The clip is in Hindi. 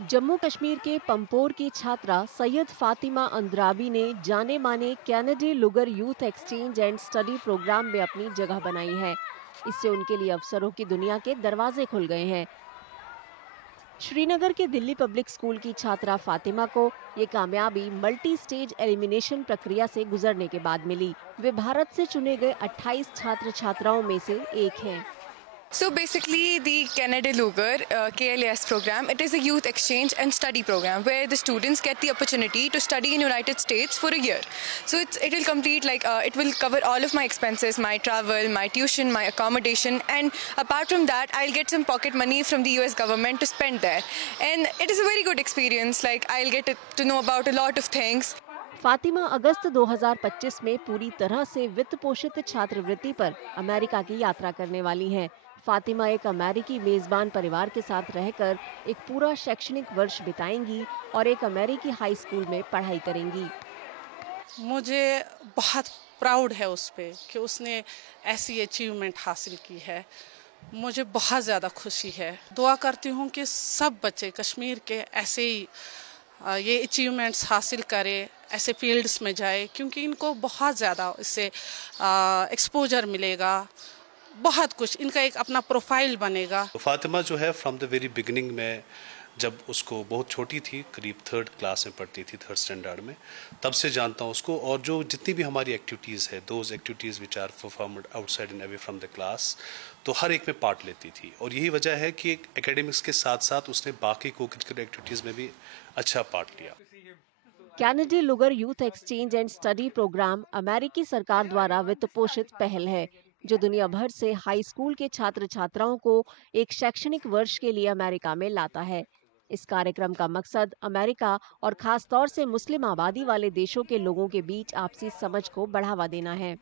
जम्मू कश्मीर के पंपोर की छात्रा सैयद फातिमा अंद्राबी ने जाने माने Kennedy Lugar youth exchange and study programme में अपनी जगह बनाई है। इससे उनके लिए अवसरों की दुनिया के दरवाजे खुल गए हैं। श्रीनगर के दिल्ली पब्लिक स्कूल की छात्रा फातिमा को ये कामयाबी मल्टी स्टेज एलिमिनेशन प्रक्रिया से गुजरने के बाद मिली। वे भारत से चुने गए 28 छात्र छात्राओं में से एक हैं। So basically, the Kennedy Lugar KLAS program, it is a youth exchange and study program where the students get the opportunity to study in United States for a year. So it will complete it will cover all of my expenses, my travel, my tuition, my accommodation, and apart from that, I'll get some pocket money from the US government to spend there. And it is a very good experience. Like I'll get to know about a lot of things. Fatima अगस्त 2025 में पूरी तरह से वित्त पोषित छात्रवृत्ति पर अमेरिका की यात्रा करने वाली हैं। फातिमा एक अमेरिकी मेजबान परिवार के साथ रहकर एक पूरा शैक्षणिक वर्ष बिताएंगी और एक अमेरिकी हाई स्कूल में पढ़ाई करेंगी। मुझे बहुत प्राउड है उस पे कि उसने ऐसी अचीवमेंट हासिल की है। मुझे बहुत ज़्यादा खुशी है। दुआ करती हूँ कि सब बच्चे कश्मीर के ऐसे ही ये अचीवमेंट्स हासिल करें, ऐसे फील्ड्स में जाए, क्योंकि इनको बहुत ज़्यादा इससे एक्सपोजर मिलेगा, बहुत कुछ इनका एक अपना प्रोफाइल बनेगा। फातिमा जो है फ्रॉम द वेरी बिगिनिंग में, जब उसको बहुत छोटी थी, करीब 3rd क्लास में पढ़ती थी, 3rd स्टैंडर्ड में, तब से जानता हूँ उसको। और जो जितनी भी हमारी एक्टिविटीज़ है, those activities which are performed outside and away from the class, तो हर एक में पार्ट लेती थी। और यही वजह है कि एकेडमिक्स के साथ साथ उसने बाकी को करिकुलर एक्टिविटीज़ में भी अच्छा पार्ट लिया। Kennedy Lugar youth exchange and study programme अमेरिकी सरकार द्वारा वित्त पोषित पहल है जो दुनिया भर से हाई स्कूल के छात्र छात्राओं को एक शैक्षणिक वर्ष के लिए अमेरिका में लाता है। इस कार्यक्रम का मकसद अमेरिका और खास तौर से मुस्लिम आबादी वाले देशों के लोगों के बीच आपसी समझ को बढ़ावा देना है।